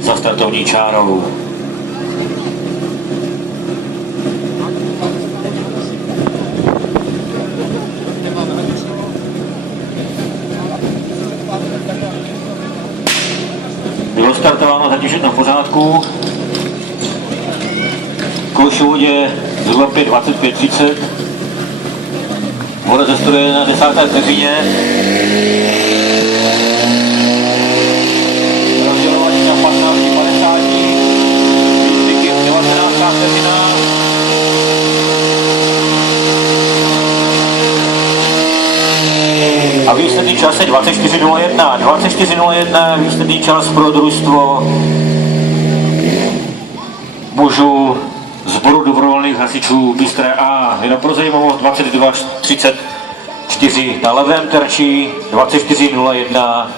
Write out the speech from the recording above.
za startovní čárou. Bylo startováno zatím všechno v pořádku. Kouš je zhruba 5:25:30. Voda ze stroje na 10. vteřině. Rozdělování na 15:50. Výstyky 19. vteřina. A výsledný čas je 24:01. 24:01 výsledný čas pro družstvo mužů sboru dobrovolných hasičů Bystré A. Jenom pro zajímavost 22:34 na levém terči, 24:01